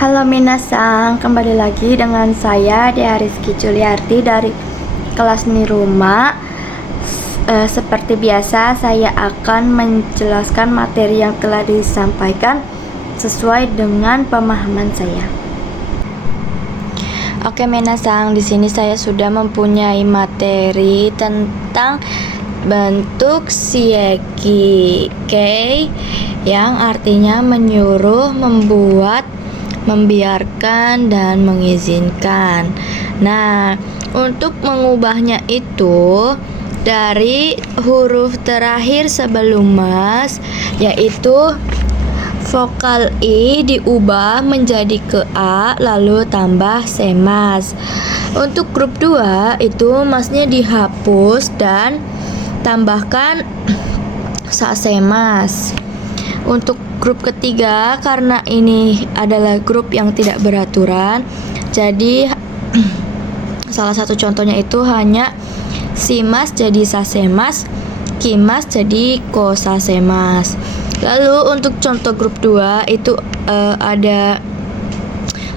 Halo minasang, kembali lagi dengan saya Dea Rizky Juliarti dari kelas Niruma. Seperti biasa, saya akan menjelaskan materi yang telah disampaikan sesuai dengan pemahaman saya. Oke minasang, di sini saya sudah mempunyai materi tentang bentuk sieki kei yang artinya menyuruh, membuat, membiarkan, dan mengizinkan. Nah, untuk mengubahnya itu dari huruf terakhir sebelum mas, yaitu vokal I diubah menjadi ke A lalu tambah semas. Untuk grup 2 itu masnya dihapus dan tambahkan sasemas. Untuk grup ketiga, karena ini adalah grup yang tidak beraturan, jadi salah satu contohnya itu hanya simas jadi sasemas, kimas jadi kosasemas. Lalu untuk contoh grup 2 itu ada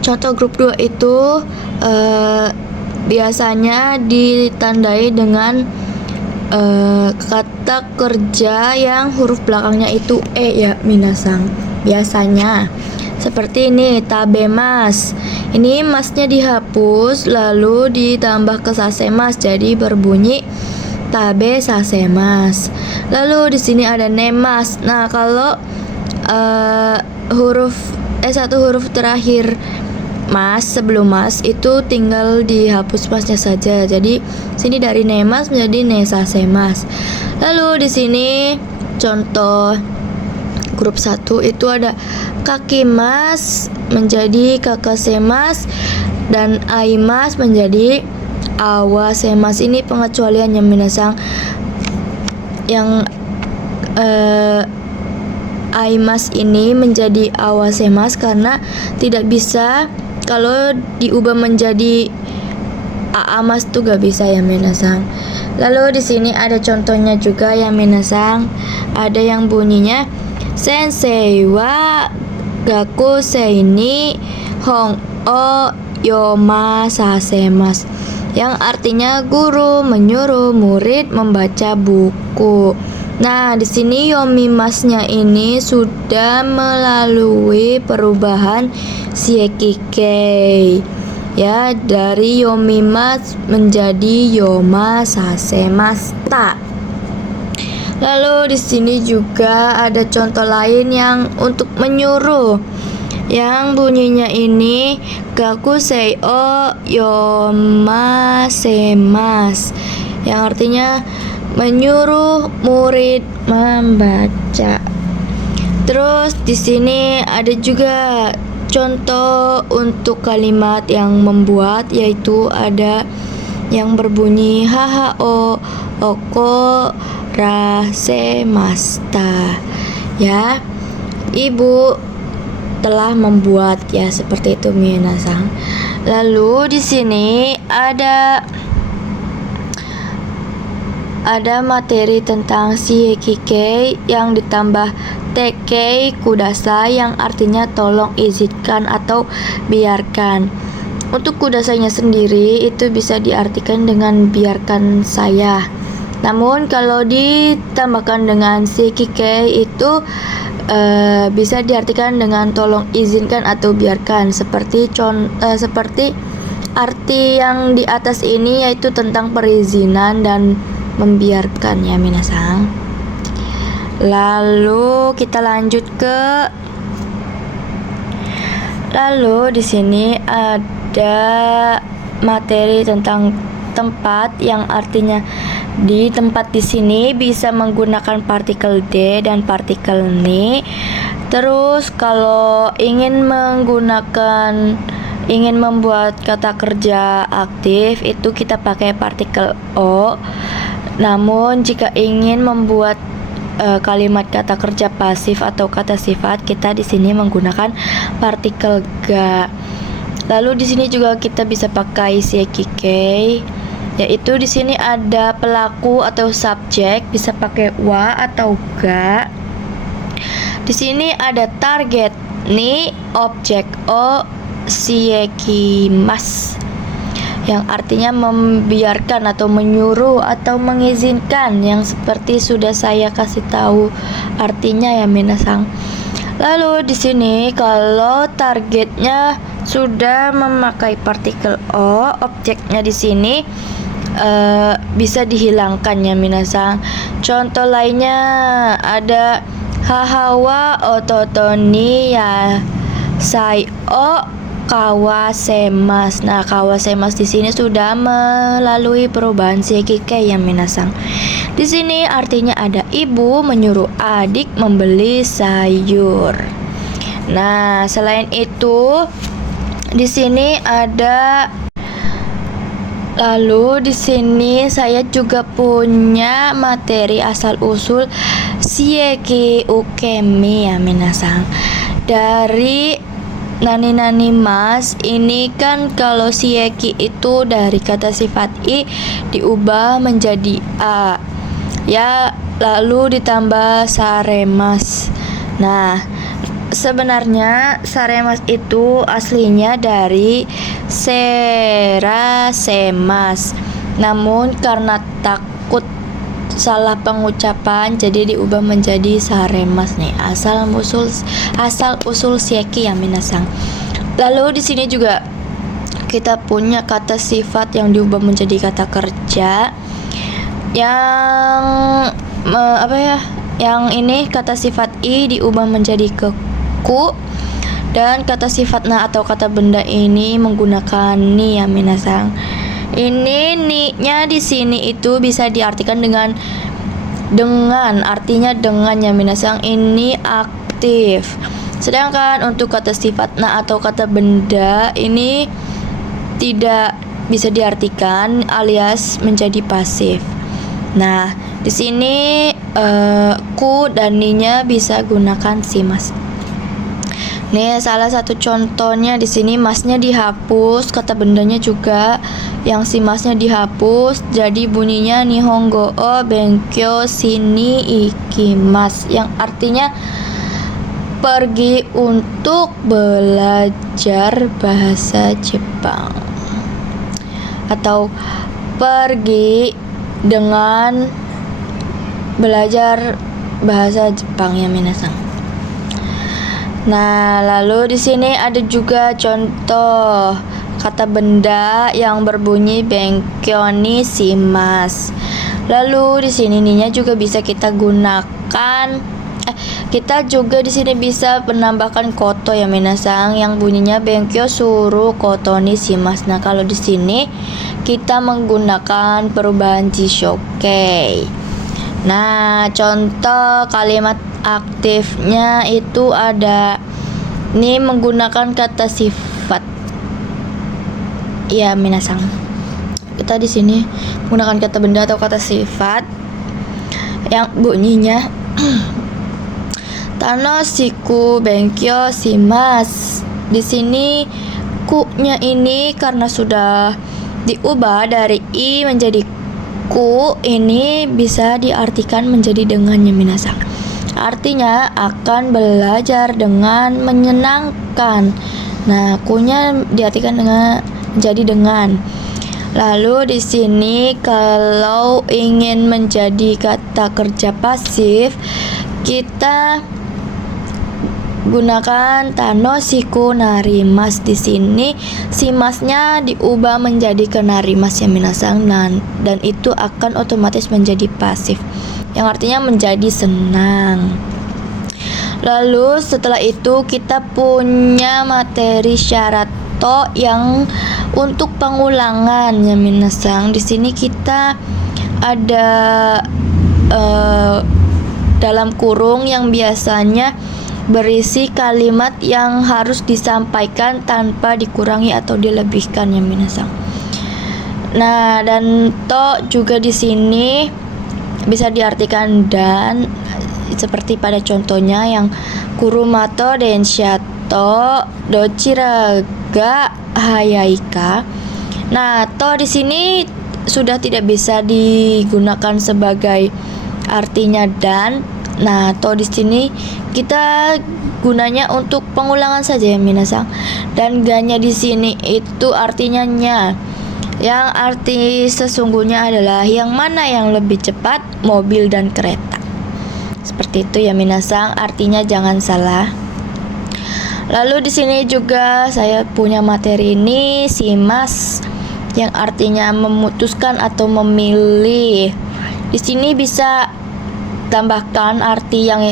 contoh grup 2 itu biasanya ditandai dengan kata kerja yang huruf belakangnya itu ya minasang. Biasanya seperti ini, tabemas. Ini masnya dihapus lalu ditambah ke sasemas jadi berbunyi tabe sasemas. Lalu di sini ada nemas. Nah, kalau satu huruf terakhir mas sebelum mas itu tinggal dihapus masnya saja. Jadi sini dari nemas menjadi nesasemas. Lalu di sini contoh grup 1 itu ada kakimas menjadi kakasemas dan aimas menjadi awasemas. Ini pengecualiannya minasang, yang aimas ini menjadi awasemas karena tidak bisa kalau diubah menjadi aamas tuh gak bisa ya minasang. Lalu di sini ada contohnya juga ya minasang. Ada yang bunyinya sensei wa gaku seini hong o yoma sasemas, yang artinya guru menyuruh murid membaca buku. Nah, di sini yomimasnya ini sudah melalui perubahan sieki kei. Ya, dari yomimas menjadi yoma sasemasta. Lalu di sini juga ada contoh lain yang untuk menyuruh, yang bunyinya ini gakusei o yomasemas, yang artinya menyuruh murid membaca. Terus di sini ada juga contoh untuk kalimat yang membuat, yaitu ada yang berbunyi haha o oko rasemasta. Ya, ibu telah membuat, ya seperti itu minasang. Lalu di sini ada materi tentang sieki kei yang ditambah tekei kudasai, yang artinya tolong izinkan atau biarkan. Untuk kudasainya sendiri itu bisa diartikan dengan biarkan saya. Namun kalau ditambahkan dengan sieki kei itu bisa diartikan dengan tolong izinkan atau biarkan, seperti arti yang di atas ini, yaitu tentang perizinan dan membiarkan ya minasang. Lalu kita lanjut di sini ada materi tentang tempat, yang artinya di tempat di sini bisa menggunakan partikel D dan partikel ni. Terus kalau ingin membuat kata kerja aktif itu kita pakai partikel O. Namun jika ingin membuat kalimat kata kerja pasif atau kata sifat, kita di sini menggunakan partikel ga. Lalu di sini juga kita bisa pakai sieki kei, yaitu di sini ada pelaku atau subjek, bisa pakai wa atau ga. Di sini ada target ni objek o siekimas, yang artinya membiarkan atau menyuruh atau mengizinkan, yang seperti sudah saya kasih tahu artinya ya minasang. Lalu di sini kalau targetnya sudah memakai partikel o, objeknya di sini bisa dihilangkan ya minasang. Contoh lainnya ada hahawa ototoni ya sai o kawasemas. Nah, kawasemas di sini sudah melalui perubahan seikike ya minasang. Di sini artinya ada ibu menyuruh adik membeli sayur. Nah, selain itu di sini ada, lalu di sini saya juga punya materi asal usul sieki ukemi ya minasang. Dari nani mas, ini kan kalau sieki itu dari kata sifat i diubah menjadi a ya, lalu ditambah saremas. Nah, sebenarnya saremas itu aslinya dari serasemas, namun karena takut salah pengucapan jadi diubah menjadi saremas nih. Asal usul sieki ya minasang. Lalu di sini juga kita punya kata sifat yang diubah menjadi kata kerja, yang yang ini kata sifat i diubah menjadi ke ku, dan kata sifat na atau kata benda ini menggunakan ni ya minasang. Ini ni-nya di sini itu bisa diartikan dengan artinya dengan ya minasang, ini aktif. Sedangkan untuk kata sifat na atau kata benda ini tidak bisa diartikan alias menjadi pasif. Nah, di sini ku dan ni-nya bisa gunakan si mas. Nih salah satu contohnya di sini masnya dihapus, kata bendanya juga yang si masnya dihapus, jadi bunyinya nihongo o benkyo shini ikimasu, yang artinya pergi untuk belajar bahasa Jepang atau pergi dengan belajar bahasa Jepang ya minasang. Nah, lalu di sini ada juga contoh kata benda yang berbunyi benkyo ni shimasu. Lalu di sini ninya juga bisa kita gunakan. Kita juga di sini bisa menambahkan koto ya minasang, yang bunyinya benkyo suru koto ni shimasu. Nah, kalau di sini kita menggunakan perubahan jishoke. Nah, contoh kalimat aktifnya itu ada ini menggunakan kata sifat ya minasang. Kita di sini menggunakan kata benda atau kata sifat yang bunyinya tanoshiku benkyo shimasu. Di sini ku-nya ini karena sudah diubah dari i menjadi ku, ini bisa diartikan menjadi dengannya minasang. Artinya akan belajar dengan menyenangkan. Nah, ku-nya diartikan dengan menjadi dengan. Lalu di sini kalau ingin menjadi kata kerja pasif, kita gunakan tanoshiku narimas. Di sini si masnya diubah menjadi ke narimas ya minasang, dan itu akan otomatis menjadi pasif, yang artinya menjadi senang. Lalu setelah itu kita punya materi syarat to yang untuk pengulangan ya minasang. Di sini kita ada dalam kurung yang biasanya berisi kalimat yang harus disampaikan tanpa dikurangi atau dilebihkan ya minasang. Nah, dan to juga di sini bisa diartikan dan, seperti pada contohnya yang kurumato denshato dochira ga hayaika. Nah, to di sini sudah tidak bisa digunakan sebagai artinya dan, Nah, to di sini kita gunanya untuk pengulangan saja ya minasang. Dan ga-nya di sini itu artinya nya. Yang arti sesungguhnya adalah yang mana yang lebih cepat, mobil dan kereta. Seperti itu ya minasang, artinya jangan salah. Lalu di sini juga saya punya materi ini simas yang artinya memutuskan atau memilih. Di sini bisa tambahkan arti yang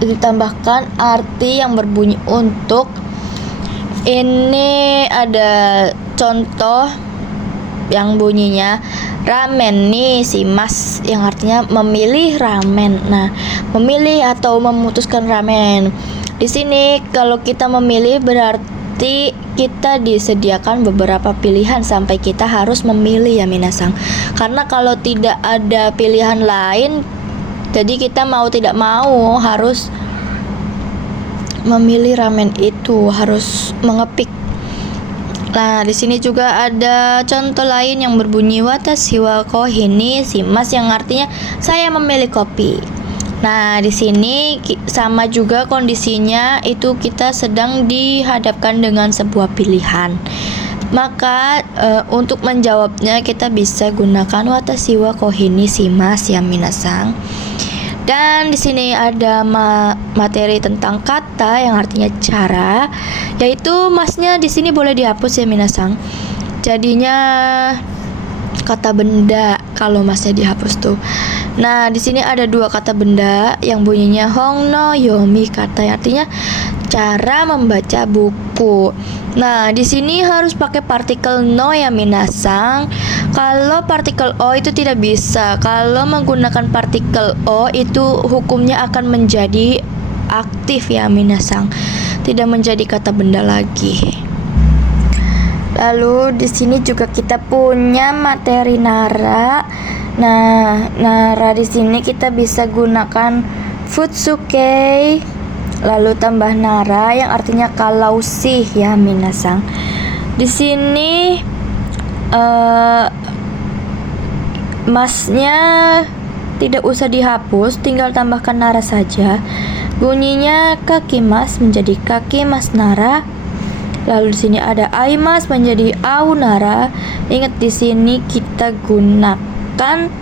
ditambahkan arti yang berbunyi untuk. Ini ada contoh yang bunyinya ramen nih simas yang artinya memilih ramen. Nah, memilih atau memutuskan ramen. Di sini kalau kita memilih berarti kita disediakan beberapa pilihan sampai kita harus memilih ya minasang. Karena kalau tidak ada pilihan lain, jadi kita mau tidak mau harus memilih ramen itu, harus mengepik. Nah, di sini juga ada contoh lain yang berbunyi watashi wa kohini shimasu yang artinya saya memilih kopi. Nah, di sini sama juga kondisinya, itu kita sedang dihadapkan dengan sebuah pilihan. Maka untuk menjawabnya kita bisa gunakan watashi wa kohini shimasu ya minasang. Dan di sini ada materi tentang kata yang artinya cara, yaitu masnya di sini boleh dihapus ya minasang. Jadinya kata benda kalau masnya dihapus tuh. Nah, di sini ada dua kata benda yang bunyinya hong no yomi kata, yang artinya cara membaca buku. Nah, di sini harus pakai partikel no ya minasang. Kalau partikel o itu tidak bisa. Kalau menggunakan partikel o itu hukumnya akan menjadi aktif ya minasang, tidak menjadi kata benda lagi. Lalu di sini juga kita punya materi nara. Nah, nara di sini kita bisa gunakan futsuke, lalu tambah nara yang artinya kalau sih ya minasang. Di sini masnya tidak usah dihapus, tinggal tambahkan nara saja. Bunyinya kaki mas menjadi kaki mas nara. Lalu di sini ada aimas menjadi au nara. Ingat di sini kita gunakan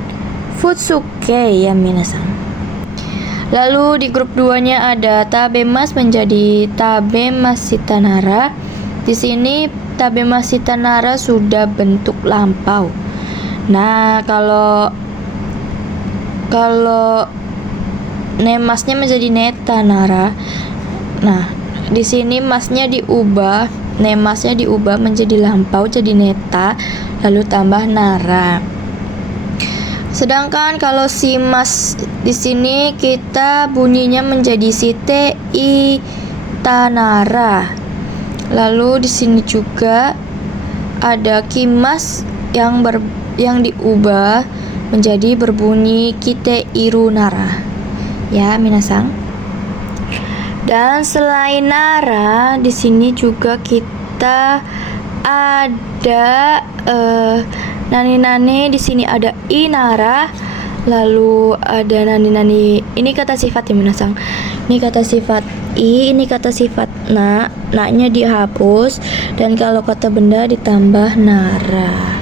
futsuke ya minasang. Lalu di grup 2-nya ada tabemas menjadi tabemasita nara. Di sini tabemasita nara sudah bentuk lampau. Nah, kalau nemasnya menjadi neta nara. Nah, di sini masnya diubah, nemasnya diubah menjadi lampau jadi neta, lalu tambah nara. Sedangkan kalau si mas di sini kita bunyinya menjadi site i tanara. Lalu di sini juga ada kimas yang diubah menjadi berbunyi kite iru nara. Ya, minasang. Dan selain nara, di sini juga kita ada nani-nani. Di sini ada inara, lalu ada nani-nani. Ini kata sifat ya minasang. Ini kata sifat i, ini kata sifat na. Na-nya dihapus, dan kalau kata benda ditambah nara.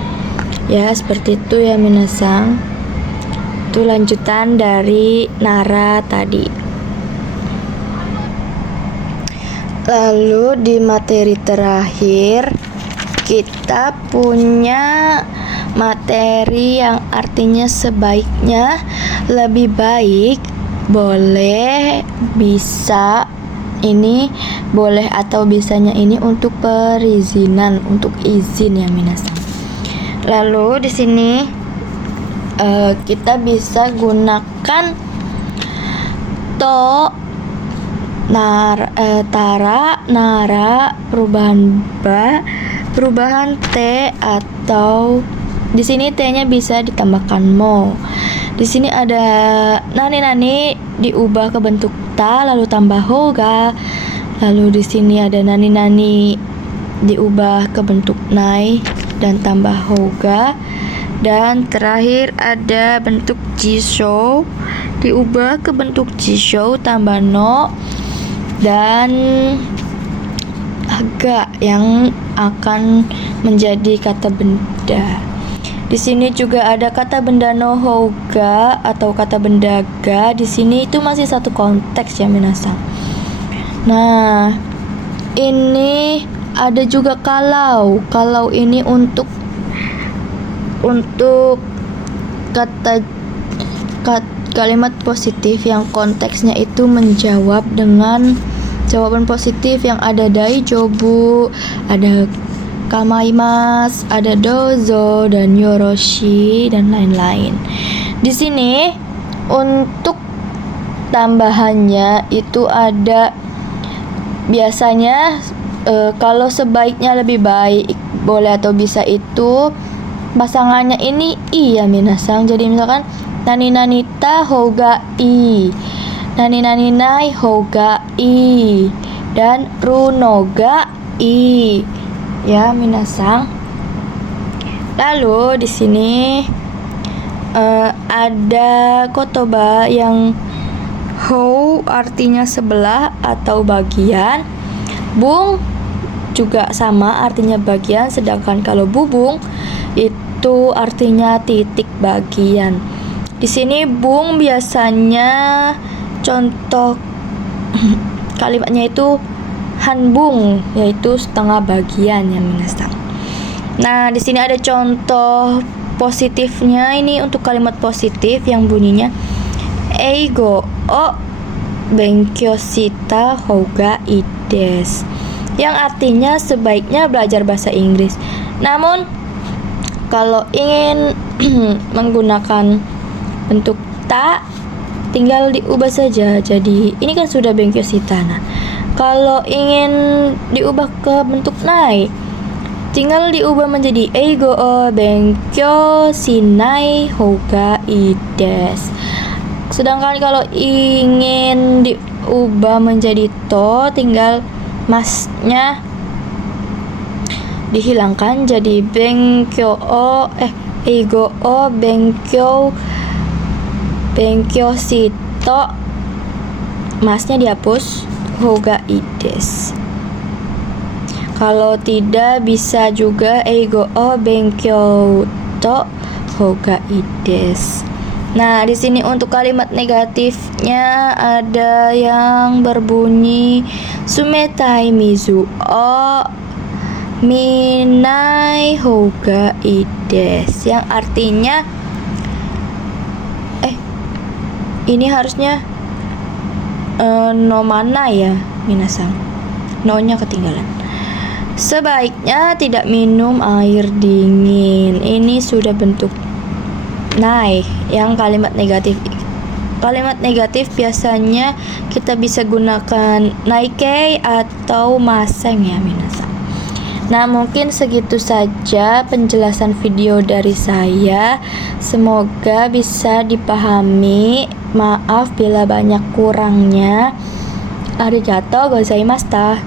Ya, seperti itu ya minasang. Itu lanjutan dari nara tadi. Lalu di materi terakhir kita punya materi yang artinya sebaiknya, lebih baik, boleh, bisa. Ini boleh atau bisanya ini untuk perizinan, untuk izin ya minasang. Lalu di sini kita bisa gunakan to, tara, nara, perubahan t, atau di sini t-nya bisa ditambahkan mo. Di sini ada nani-nani diubah ke bentuk ta lalu tambah hoga. Lalu di sini ada nani-nani diubah ke bentuk nai dan tambah hoga. Dan terakhir ada bentuk jisho, diubah ke bentuk jisho tambah no dan aga yang akan menjadi kata benda. Di sini juga ada kata benda no houga atau kata benda ga. Di sini itu masih satu konteks ya minasang. Nah, ini ada juga kalau. Kalau ini untuk kalimat positif yang konteksnya itu menjawab dengan jawaban positif yang ada daijobu, ada kamaimasu, ada dozo dan yoroshi dan lain-lain. Di sini untuk tambahannya itu ada biasanya kalau sebaiknya lebih baik boleh atau bisa itu pasangannya ini ya minasang. Jadi misalkan nani nanita houga i, nani nani nai houga i, dan runoga i ya minasang. Lalu di sini ada kotoba yang hou artinya sebelah atau bagian, bung juga sama artinya bagian, sedangkan kalau bubung itu artinya titik bagian. Di sini bung biasanya contoh kalimatnya itu hanbung, yaitu setengah bagian ya minasang. Nah, di sini ada contoh positifnya. Ini untuk kalimat positif yang bunyinya eigo o benkyou shita houga ii desu, yang artinya sebaiknya belajar bahasa Inggris. Namun kalau ingin menggunakan bentuk ta, tinggal diubah saja. Jadi ini kan sudah benkyou shita. Nah, kalau ingin diubah ke bentuk nai, tinggal diubah menjadi eigo o benkyou shinai houga ii desu. Sedangkan kalau ingin diubah menjadi to, tinggal masnya dihilangkan jadi eigo o benkyou shito, masnya dihapus, houga ii desu. Kalau tidak bisa juga eigo o benkyou to houga ii desu. Nah, di sini untuk kalimat negatifnya ada yang berbunyi sumetai mizu o minai houga ii desu, yang artinya ini harusnya no mana ya minasang, no-nya ketinggalan. Sebaiknya tidak minum air dingin. Ini sudah bentuk nai yang kalimat negatif. Kalimat negatif biasanya kita bisa gunakan naikei atau maseng ya minasang. Nah, mungkin segitu saja penjelasan video dari saya. Semoga bisa dipahami. Maaf bila banyak kurangnya. Arigatou gozaimashita.